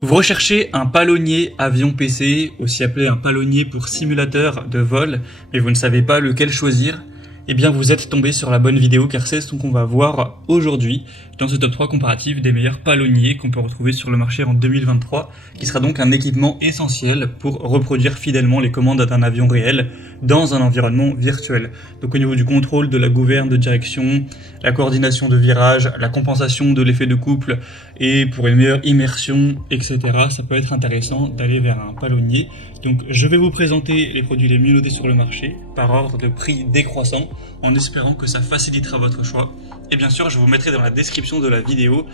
Vous recherchez un palonnier avion PC, aussi appelé un palonnier pour simulateur de vol, mais vous ne savez pas lequel choisir? Eh bien vous êtes tombé sur la bonne vidéo car c'est ce qu'on va voir aujourd'hui dans ce top 3 comparatif des meilleurs palonniers qu'on peut retrouver sur le marché en 2023, qui sera donc un équipement essentiel pour reproduire fidèlement les commandes d'un avion réel dans un environnement virtuel. Donc au niveau du contrôle de la gouverne de direction, la coordination de virage, la compensation de l'effet de couple et pour une meilleure immersion, etc. ça peut être intéressant d'aller vers un palonnier. Donc je vais vous présenter les produits les mieux notés sur le marché par ordre de prix décroissant en espérant que ça facilitera votre choix. Et bien sûr, je vous mettrai dans la description de la vidéo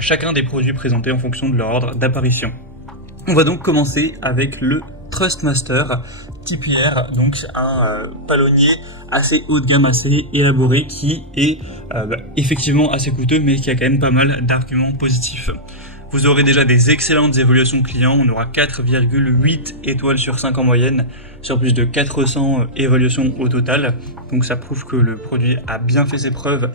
chacun des produits présentés en fonction de leur ordre d'apparition. On va donc commencer avec le Thrustmaster TPR, donc un palonnier assez haut de gamme, assez élaboré, qui est effectivement assez coûteux, mais qui a quand même pas mal d'arguments positifs. Vous aurez déjà des excellentes évaluations clients, on aura 4,8 étoiles sur 5 en moyenne, sur plus de 400 évaluations au total, donc ça prouve que le produit a bien fait ses preuves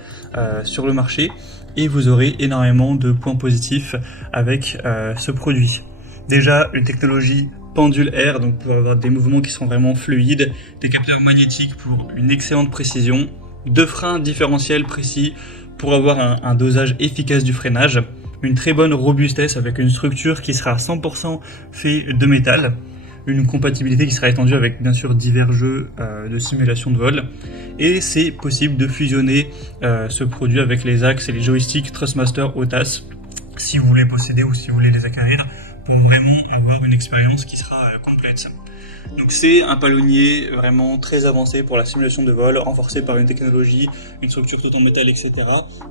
sur le marché, et vous aurez énormément de points positifs avec ce produit. Déjà une technologie pendule air, donc pour avoir des mouvements qui sont vraiment fluides, des capteurs magnétiques pour une excellente précision, deux freins différentiels précis pour avoir un dosage efficace du freinage, une très bonne robustesse avec une structure qui sera 100% fait de métal, une compatibilité qui sera étendue avec bien sûr divers jeux de simulation de vol, et c'est possible de fusionner ce produit avec les axes et les joysticks Thrustmaster OTAS si vous voulez posséder ou si vous voulez les acquérir pour vraiment avoir une expérience qui sera complète. Donc c'est un palonnier vraiment très avancé pour la simulation de vol, renforcé par une technologie, une structure toute en métal, etc.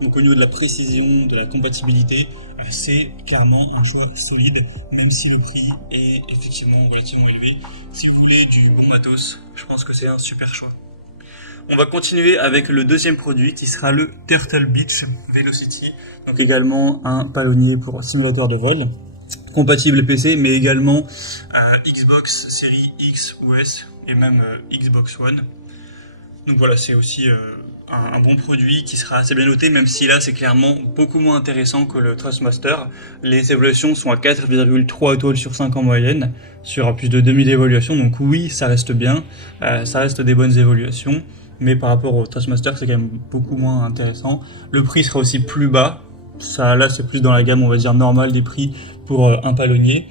Donc au niveau de la précision, de la compatibilité, c'est clairement un choix solide, même si le prix est effectivement relativement élevé. Si vous voulez du bon matos, je pense que c'est un super choix. On va continuer avec le deuxième produit qui sera le Turtle Beach Velocity, donc également un palonnier pour simulateur de vol, compatible PC, mais également Xbox série X ou S et même Xbox One. Donc voilà, c'est aussi un bon produit qui sera assez bien noté, même si là c'est clairement beaucoup moins intéressant que le Thrustmaster. Les évaluations sont à 4,3 étoiles sur 5 en moyenne, sur plus de 2000 évaluations, donc oui, ça reste bien, ça reste des bonnes évaluations, mais par rapport au Thrustmaster c'est quand même beaucoup moins intéressant. Le prix sera aussi plus bas, ça là c'est plus dans la gamme on va dire normale des prix pour un palonnier.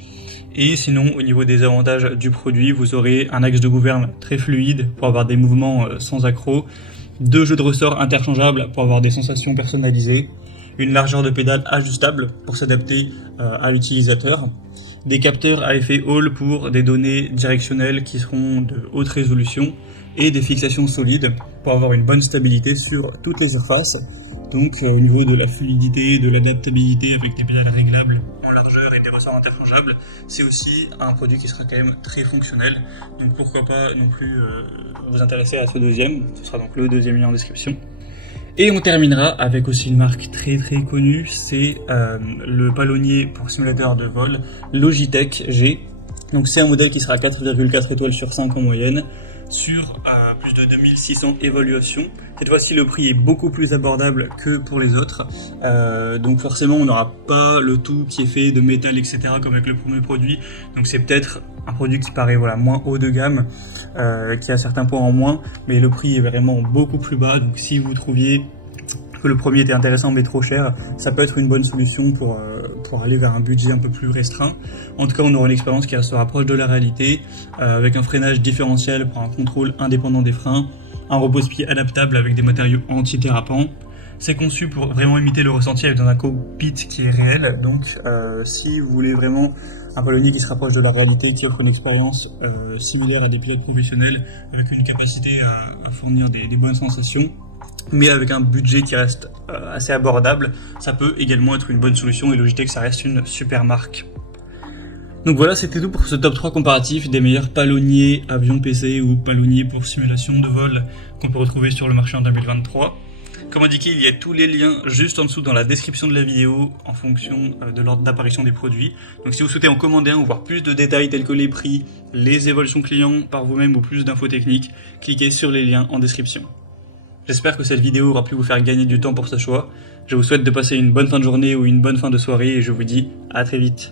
Et sinon, au niveau des avantages du produit, vous aurez un axe de gouverne très fluide pour avoir des mouvements sans accroc, deux jeux de ressorts interchangeables pour avoir des sensations personnalisées, une largeur de pédale ajustable pour s'adapter à l'utilisateur, des capteurs à effet Hall pour des données directionnelles qui seront de haute résolution et des fixations solides pour avoir une bonne stabilité sur toutes les surfaces. Donc au niveau de la fluidité, de l'adaptabilité avec des pédales réglables en largeur et des ressorts interchangeables, c'est aussi un produit qui sera quand même très fonctionnel. Donc pourquoi pas non plus vous intéresser à ce deuxième, ce sera donc le deuxième lien en description. Et on terminera avec aussi une marque très connue, c'est le palonnier pour simulateur de vol Logitech G. Donc c'est un modèle qui sera à 4,4 étoiles sur 5 en moyenne, sur plus de 2600 évaluations. Cette fois-ci le prix est beaucoup plus abordable que pour les autres, donc forcément on n'aura pas le tout qui est fait de métal, etc. comme avec le premier produit, donc c'est peut-être un produit qui paraît moins haut de gamme, qui a certains points en moins, mais le prix est vraiment beaucoup plus bas. Donc si vous trouviez que le premier était intéressant mais trop cher, ça peut être une bonne solution pour aller vers un budget un peu plus restreint. En tout cas, on aura une expérience qui restera proche de la réalité, avec un freinage différentiel pour un contrôle indépendant des freins, un repose-pied adaptable avec des matériaux anti-dérapants. C'est conçu pour vraiment imiter le ressenti avec dans un cockpit qui est réel, donc si vous voulez vraiment un palonnier qui se rapproche de la réalité, qui offre une expérience similaire à des pilotes professionnels, avec une capacité à fournir des bonnes sensations, mais avec un budget qui reste assez abordable, ça peut également être une bonne solution, et Logitech ça reste une super marque. Donc voilà, c'était tout pour ce top 3 comparatif des meilleurs palonniers avion PC ou palonniers pour simulation de vol qu'on peut retrouver sur le marché en 2023. Comme indiqué, il y a tous les liens juste en dessous dans la description de la vidéo en fonction de l'ordre d'apparition des produits. Donc si vous souhaitez en commander un ou voir plus de détails tels que les prix, les évolutions clients par vous-même ou plus d'infos techniques, cliquez sur les liens en description. J'espère que cette vidéo aura pu vous faire gagner du temps pour ce choix. Je vous souhaite de passer une bonne fin de journée ou une bonne fin de soirée et je vous dis à très vite.